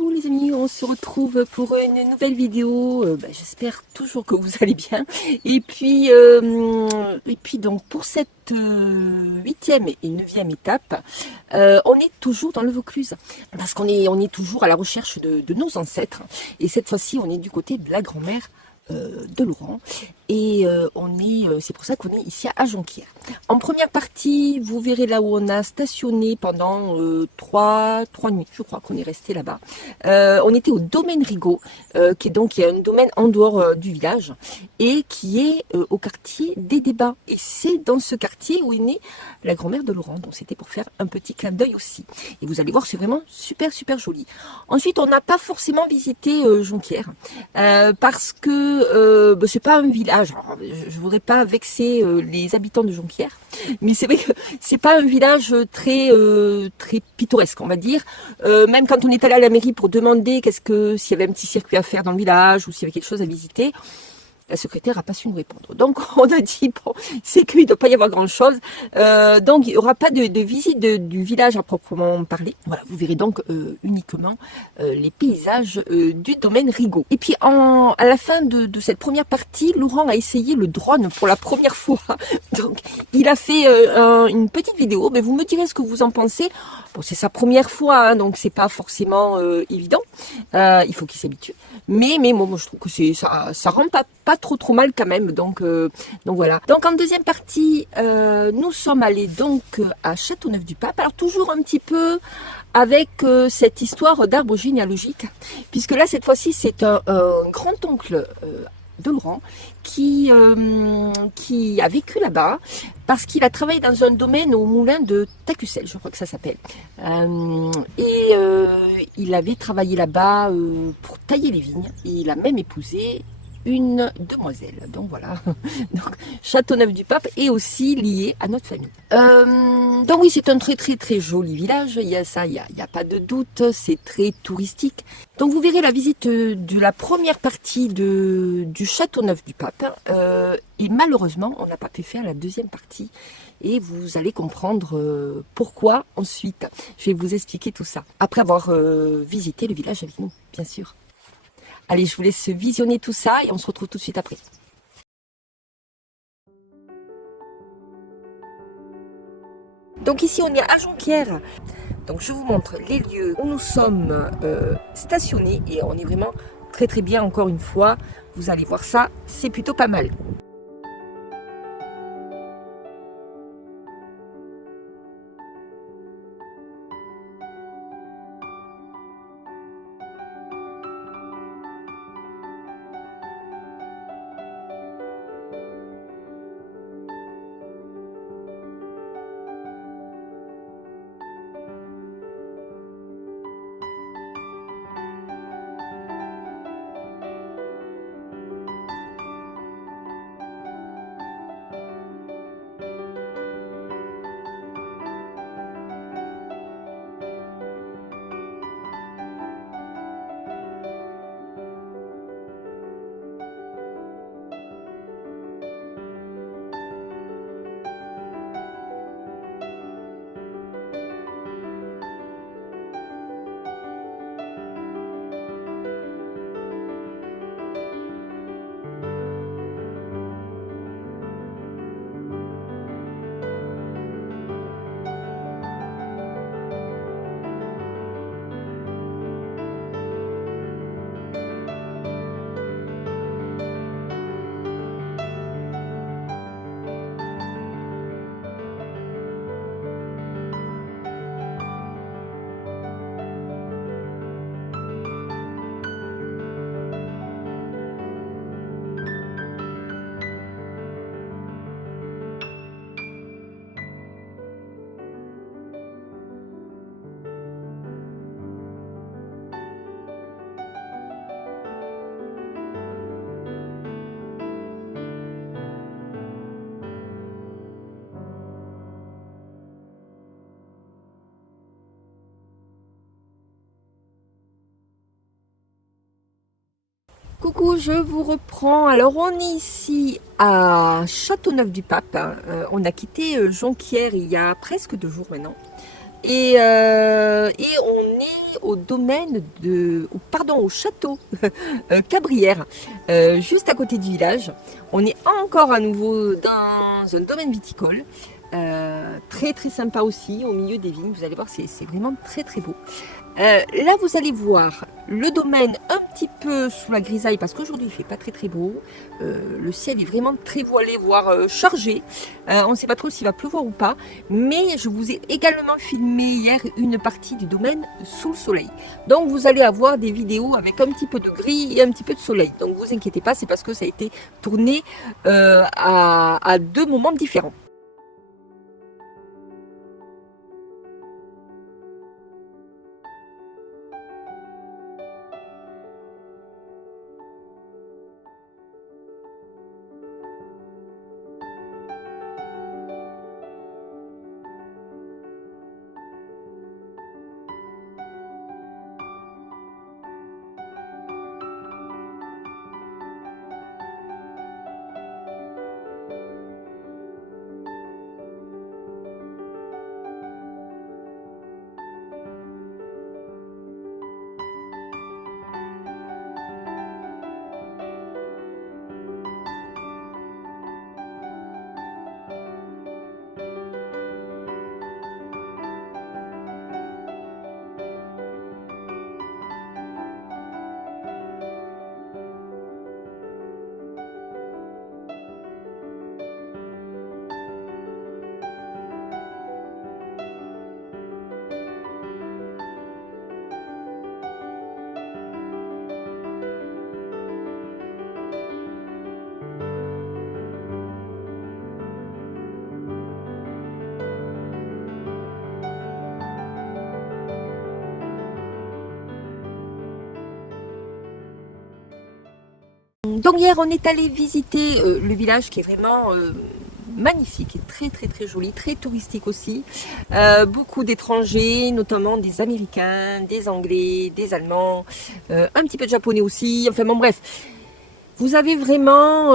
Coucou les amis, on se retrouve pour une nouvelle vidéo. J'espère toujours que vous allez bien. Et puis donc pour cette huitième et neuvième étape, on est toujours dans le Vaucluse parce qu'on est toujours à la recherche de nos ancêtres. Et cette fois-ci, on est du côté de la grand-mère de Laurent. Et c'est pour ça qu'on est ici à Jonquière. En première partie, vous verrez là où on a stationné pendant trois nuits, je crois qu'on est resté là-bas. On était au domaine Rigaud, qui est un domaine en dehors du village et qui est au quartier des Débats. Et c'est dans ce quartier où est née la grand-mère de Laurent. Donc c'était pour faire un petit clin d'œil aussi. Et vous allez voir, c'est vraiment super super joli. Ensuite, on n'a pas forcément visité Jonquière parce que c'est pas un village. Alors, je voudrais pas vexer les habitants de Jonquière, mais c'est vrai que c'est pas un village très pittoresque, on va dire. Même quand on est allé à la mairie pour demander s'il y avait un petit circuit à faire dans le village ou s'il y avait quelque chose à visiter, la secrétaire n'a pas su nous répondre. Donc on a dit, bon, c'est qu'il ne doit pas y avoir grand-chose. Donc il n'y aura pas de visite du village à proprement parler. Voilà, vous verrez donc uniquement les paysages du domaine Rigaud. Et puis à la fin de cette première partie, Laurent a essayé le drone pour la première fois. Donc il a fait une petite vidéo. Mais vous me direz ce que vous en pensez. Bon, c'est sa première fois, hein, donc c'est pas forcément évident. Il faut qu'il s'habitue. Mais moi je trouve que ça rend pas trop mal quand même. Donc voilà. Donc en deuxième partie, nous sommes allés donc à Châteauneuf-du-Pape. Alors toujours un petit peu avec cette histoire d'arbre généalogique, puisque là cette fois-ci c'est un grand-oncle de Laurent qui a vécu là-bas parce qu'il a travaillé dans un domaine au moulin de Tacussel, je crois que ça s'appelle. Il avait travaillé là-bas pour tailler les vignes et il a même épousé une demoiselle. Donc voilà. Donc Châteauneuf-du-Pape est aussi lié à notre famille. Donc oui, c'est un très joli village. Il y a ça, il y a pas de doute. C'est très touristique. Donc vous verrez la visite de la première partie du Châteauneuf-du-Pape. Et malheureusement, on n'a pas pu faire la deuxième partie. Et vous allez comprendre pourquoi ensuite. Je vais vous expliquer tout ça. Après avoir visité le village avec nous, bien sûr. Allez, je vous laisse visionner tout ça et on se retrouve tout de suite après. Donc ici, on est à Jonquière. Donc je vous montre les lieux où nous sommes stationnés et on est vraiment très bien encore une fois. Vous allez voir ça, c'est plutôt pas mal. Coucou, je vous reprends. Alors on est ici à Châteauneuf-du-Pape. On a quitté Jonquière il y a presque 2 jours maintenant. Et on est au domaine pardon, au château Cabrières, juste à côté du village. On est encore à nouveau dans un domaine viticole. Très très sympa aussi, au milieu des vignes. Vous allez voir, c'est vraiment très très beau. Là, vous allez voir le domaine un petit peu sous la grisaille parce qu'aujourd'hui il fait pas très très beau. Le ciel est vraiment très voilé, voire chargé. On ne sait pas trop s'il va pleuvoir ou pas. Mais je vous ai également filmé hier une partie du domaine sous le soleil. Donc vous allez avoir des vidéos avec un petit peu de gris et un petit peu de soleil. Donc vous inquiétez pas, c'est parce que ça a été tourné à deux moments différents. Donc hier, on est allé visiter le village qui est vraiment magnifique et très très très joli, très touristique aussi. Beaucoup d'étrangers, notamment des Américains, des Anglais, des Allemands, un petit peu de Japonais aussi. Enfin bon bref, vous avez vraiment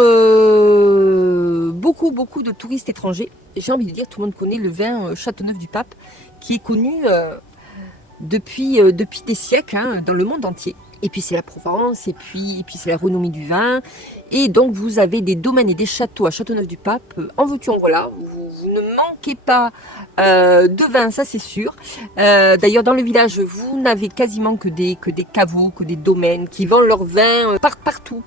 beaucoup de touristes étrangers. J'ai envie de dire, tout le monde connaît le vin Châteauneuf-du-Pape, qui est connu depuis des siècles hein, dans le monde entier. Et puis c'est la Provence, et puis c'est la renommée du vin. Et donc vous avez des domaines et des châteaux à Châteauneuf-du-Pape. En veux-tu, en voilà. Vous ne manquez pas de vin, ça c'est sûr. D'ailleurs dans le village, vous n'avez quasiment que des caveaux, que des domaines qui vendent leur vin partout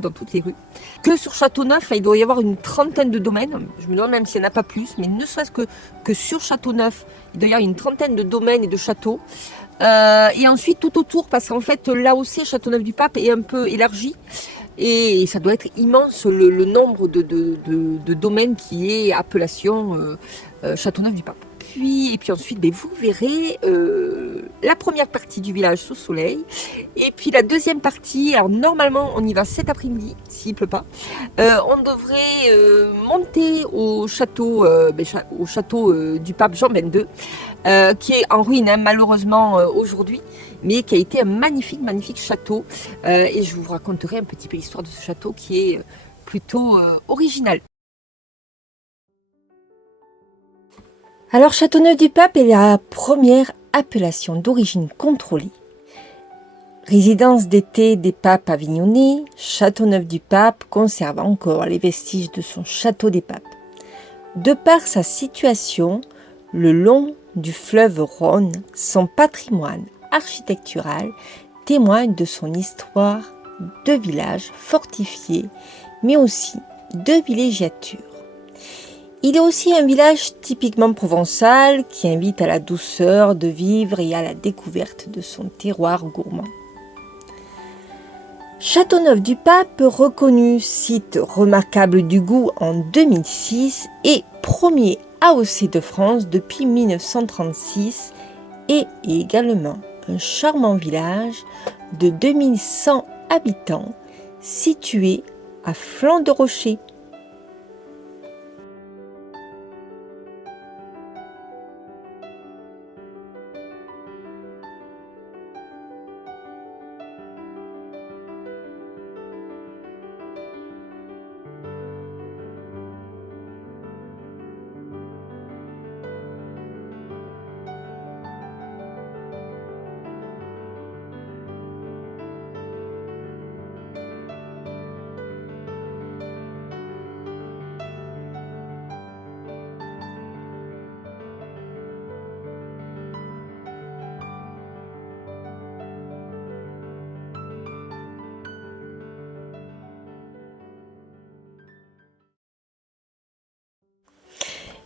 dans toutes les rues. Que sur Châteauneuf, il doit y avoir une trentaine de domaines. Je me demande même s'il n'y en a pas plus, mais ne serait-ce que sur Châteauneuf, il doit y avoir une trentaine de domaines et de châteaux. Et ensuite tout autour, parce qu'en fait l'AOC Châteauneuf-du-Pape est un peu élargi et ça doit être immense le nombre de domaines qui est appellation Châteauneuf-du-Pape. Et puis ensuite, vous verrez la première partie du village sous soleil. Et puis la deuxième partie, alors normalement on y va cet après-midi, s'il ne pleut pas. On devrait monter au château du pape Jean XXII, qui est en ruine hein, malheureusement aujourd'hui, mais qui a été un magnifique château. Et je vous raconterai un petit peu l'histoire de ce château qui est plutôt original. Alors Châteauneuf-du-Pape est la première appellation d'origine contrôlée. Résidence d'été des papes avignonnais, Châteauneuf-du-Pape conserve encore les vestiges de son château des papes. De par sa situation, le long du fleuve Rhône, son patrimoine architectural témoigne de son histoire de village fortifié, mais aussi de villégiature. Il est aussi un village typiquement provençal qui invite à la douceur de vivre et à la découverte de son terroir gourmand. Châteauneuf-du-Pape, reconnu site remarquable du goût en 2006 et premier AOC de France depuis 1936, est également un charmant village de 2100 habitants situé à flanc de rocher.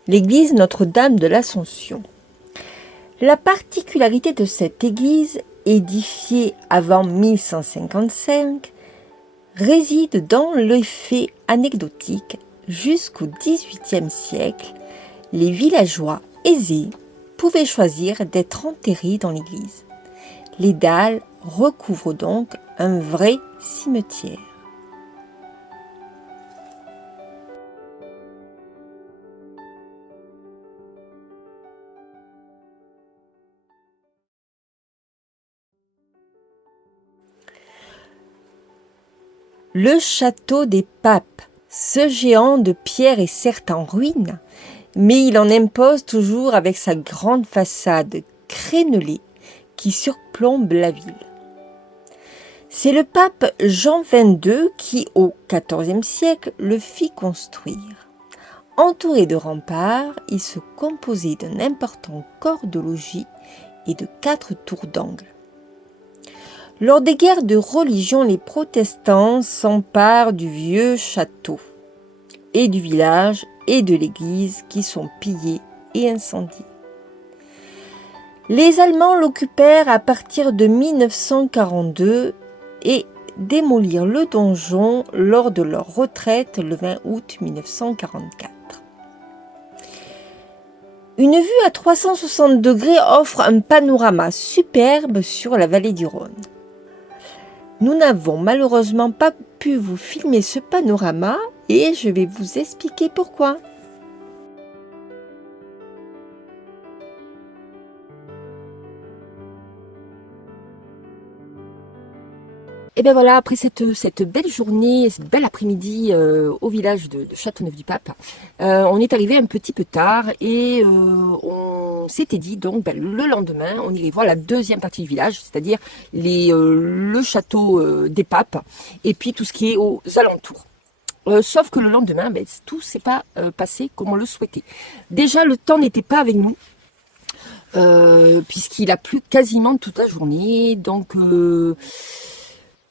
l'église Notre-Dame de l'Assomption. La particularité de cette église, édifiée avant 1155, réside dans le fait anecdotique. Jusqu'au XVIIIe siècle, les villageois aisés pouvaient choisir d'être enterrés dans l'église. Les dalles recouvrent donc un vrai cimetière. Le château des Papes, ce géant de pierre est certes en ruine, mais il en impose toujours avec sa grande façade crénelée qui surplombe la ville. C'est le pape Jean XXII qui, au XIVe siècle, le fit construire. Entouré de remparts, il se composait d'un important corps de logis et de 4 tours d'angle. Lors des guerres de religion, les protestants s'emparent du vieux château et du village et de l'église qui sont pillés et incendiés. Les Allemands l'occupèrent à partir de 1942 et démolirent le donjon lors de leur retraite le 20 août 1944. Une vue à 360 degrés offre un panorama superbe sur la vallée du Rhône. Nous n'avons malheureusement pas pu vous filmer ce panorama et je vais vous expliquer pourquoi. Et bien voilà, après cette belle journée, cette belle après-midi au village de Châteauneuf-du-Pape, on est arrivé un petit peu tard et on s'était dit donc le lendemain, on irait voir la deuxième partie du village, c'est-à-dire le château des Papes et puis tout ce qui est aux alentours. Sauf que le lendemain, tout s'est pas passé comme on le souhaitait. Déjà, le temps n'était pas avec nous, puisqu'il a plu quasiment toute la journée, donc...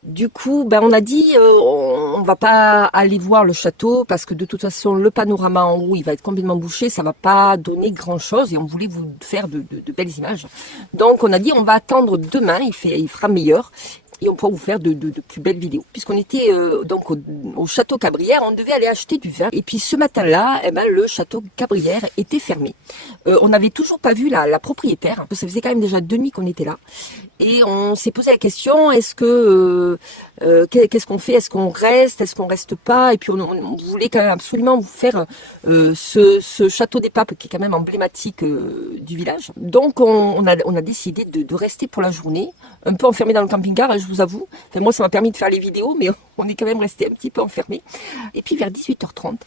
Du coup, on a dit on va pas aller voir le château parce que de toute façon le panorama en haut il va être complètement bouché, ça va pas donner grand chose et on voulait vous faire de belles images. Donc on a dit on va attendre demain, il fera meilleur et on pourra vous faire de plus belles vidéos. Puisqu'on était donc au château Cabrières, on devait aller acheter du vin et puis ce matin-là, le château Cabrières était fermé. On n'avait toujours pas vu la propriétaire, ça faisait quand même déjà 2 nuits qu'on était là. Et on s'est posé la question, est-ce que qu'est-ce qu'on fait? Est-ce qu'on reste? Est-ce qu'on reste pas? Et puis on voulait quand même absolument vous faire ce château des Papes qui est quand même emblématique du village. Donc on a décidé de rester pour la journée, un peu enfermé dans le camping-car, hein, je vous avoue. Enfin, moi ça m'a permis de faire les vidéos, mais on est quand même resté un petit peu enfermé. Et puis vers 18h30,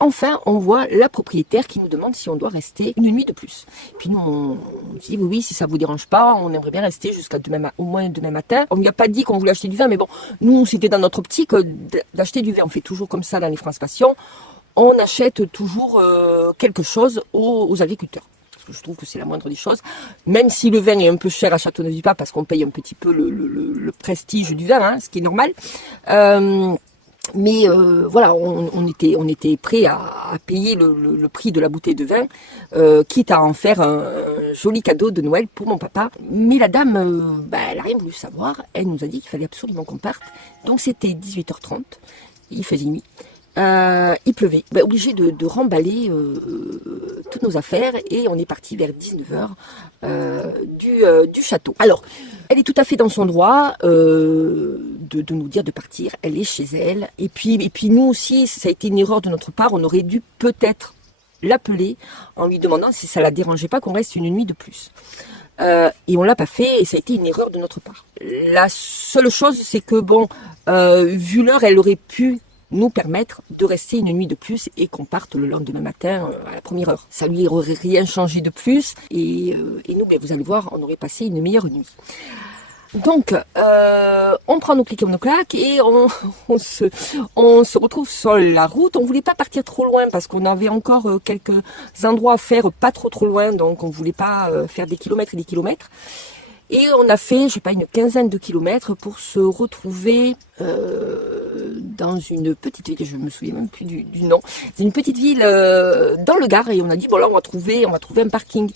enfin, on voit la propriétaire qui nous demande si on doit rester une nuit de plus. Puis nous, on dit oui, si ça vous dérange pas, on aimerait bien rester jusqu'à au moins demain matin. On lui a pas dit qu'on voulait acheter du vin, mais bon, nous, c'était dans notre optique d'acheter du vin. On fait toujours comme ça dans les France Passion. On achète toujours quelque chose aux agriculteurs. Parce que je trouve que c'est la moindre des choses. Même si le vin est un peu cher à Châteauneuf-du-Pape, parce qu'on paye un petit peu le prestige du vin, hein, ce qui est normal. Mais voilà, on était prêt à payer le prix de la bouteille de vin, quitte à en faire un joli cadeau de Noël pour mon papa. Mais la dame, elle n'a rien voulu savoir. Elle nous a dit qu'il fallait absolument qu'on parte. Donc c'était 18h30, il faisait nuit. Il pleuvait. Obligé de remballer toutes nos affaires et on est parti vers 19h du château. Alors, elle est tout à fait dans son droit de nous dire de partir. Elle est chez elle. Et puis nous aussi, ça a été une erreur de notre part. On aurait dû peut-être l'appeler en lui demandant si ça la dérangeait pas qu'on reste une nuit de plus. Et on l'a pas fait et ça a été une erreur de notre part. La seule chose, c'est que vu l'heure, elle aurait pu nous permettre de rester une nuit de plus et qu'on parte le lendemain matin à la première heure. Ça lui aurait rien changé de plus et nous, vous allez voir, on aurait passé une meilleure nuit. Donc, on prend nos clics et nos claques et on se retrouve sur la route. On voulait pas partir trop loin parce qu'on avait encore quelques endroits à faire pas trop loin, donc on voulait pas faire des kilomètres et des kilomètres. Et on a fait, je sais pas, une quinzaine de kilomètres pour se retrouver dans une petite ville, je me souviens même plus du nom, c'est une petite ville dans le Gard, et on a dit bon là on va trouver un parking.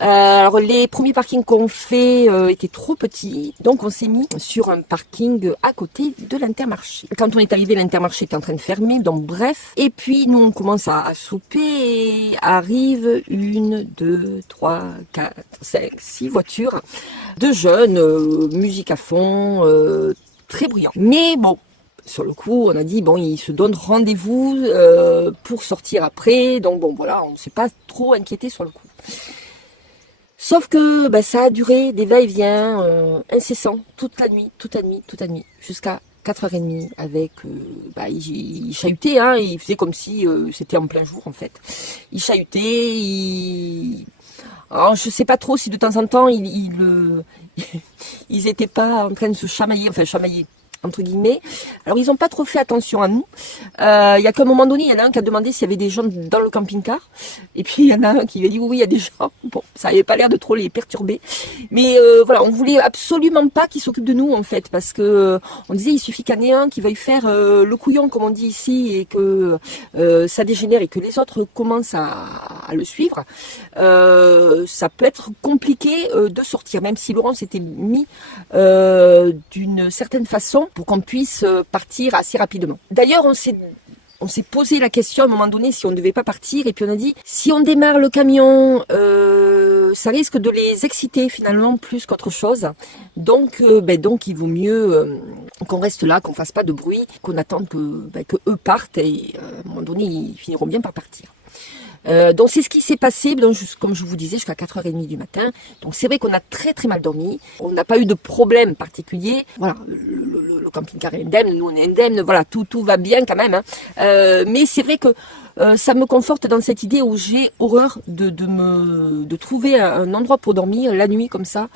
Alors les premiers parkings qu'on fait étaient trop petits, donc on s'est mis sur un parking à côté de l'Intermarché. Quand on est arrivé, l'Intermarché était en train de fermer, donc bref. Et puis nous on commence à souper et arrive 1, 2, 3, 4, 5, 6 voitures de jeunes, musique à fond, très bruyant. Mais bon, sur le coup, on a dit, bon, ils se donnent rendez-vous pour sortir après. Donc bon, voilà, on ne s'est pas trop inquiété sur le coup. Sauf que ça a duré des va-et-vient incessants, toute la nuit, jusqu'à 4h30 avec... il chahutait, hein, il faisait comme si c'était en plein jour en fait. Il chahutait, alors, je sais pas trop si de temps en temps ils étaient pas en train de se chamailler, enfin chamailler entre guillemets. Alors ils n'ont pas trop fait attention à nous. Il y a qu'à un moment donné, il y en a un qui a demandé s'il y avait des gens dans le camping-car. Et puis il y en a un qui lui a dit oui, il y a des gens. Bon, ça n'avait pas l'air de trop les perturber. Mais voilà, on voulait absolument pas qu'ils s'occupent de nous en fait, parce que on disait il suffit qu'il y en ait un qui veuille faire le couillon comme on dit ici et que ça dégénère et que les autres commencent à le suivre. Ça peut être compliqué de sortir, même si Laurent s'était mis d'une certaine façon pour qu'on puisse partir assez rapidement. D'ailleurs, on s'est posé la question à un moment donné si on ne devait pas partir, et puis on a dit si on démarre le camion, ça risque de les exciter finalement plus qu'autre chose. Donc il vaut mieux qu'on reste là, qu'on fasse pas de bruit, qu'on attende que eux partent, et à un moment donné ils finiront bien par partir. Donc c'est ce qui s'est passé, donc, comme je vous disais, jusqu'à 4h30 du matin. Donc c'est vrai qu'on a très très mal dormi. On n'a pas eu de problème particulier. Voilà, le camping-car est indemne, nous on est indemne, voilà, tout va bien quand même. Hein. Mais c'est vrai que ça me conforte dans cette idée où j'ai horreur de trouver un endroit pour dormir la nuit comme ça,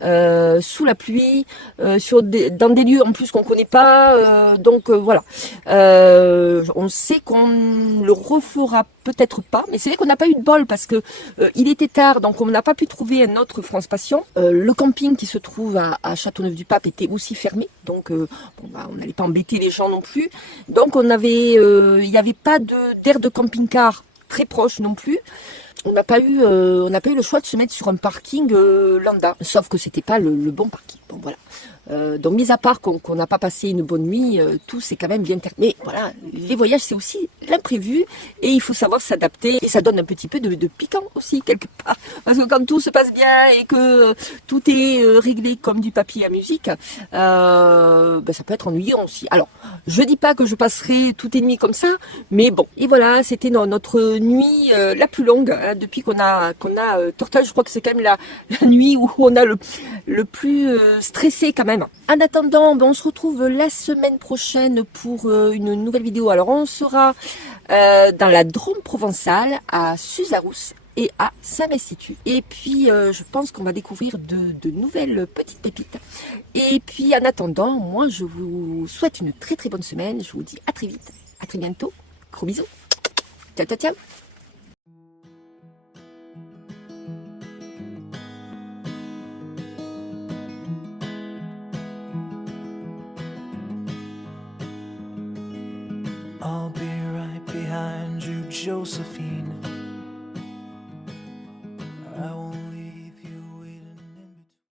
sous la pluie, dans des lieux en plus qu'on connaît pas. Donc voilà, on sait qu'on le refera peut-être pas, mais c'est vrai qu'on n'a pas eu de bol parce que il était tard, donc on n'a pas pu trouver un autre France Passion. Le camping qui se trouve à Châteauneuf-du-Pape était aussi fermé, donc on n'allait pas embêter les gens non plus. Donc il n'y avait pas d'aire de camping-car très proche non plus. On n'a pas eu le choix de se mettre sur un parking lambda, sauf que c'était pas le bon parking. Bon voilà. Donc mis à part qu'on n'a pas passé une bonne nuit, tout c'est quand même bien terminé. Mais voilà, les voyages c'est aussi l'imprévu et il faut savoir s'adapter, et ça donne un petit peu de piquant aussi quelque part. Parce que quand tout se passe bien et que tout est réglé comme du papier à musique, ça peut être ennuyant aussi. Alors, je dis pas que je passerai toutes les nuits comme ça, mais bon. Et voilà, c'était notre nuit la plus longue hein, depuis qu'on a Tortoise. Je crois que c'est quand même la nuit où on a le plus stressé quand même. En attendant, on se retrouve la semaine prochaine pour une nouvelle vidéo. Alors on sera dans la Drôme provençale, à Suzarousse et à Saint-Restitut. Et puis je pense qu'on va découvrir de nouvelles petites pépites. Et puis en attendant, moi je vous souhaite une très très bonne semaine. Je vous dis à très vite, à très bientôt. Gros bisous. Ciao ciao ciao. I'll be right behind you, Josephine.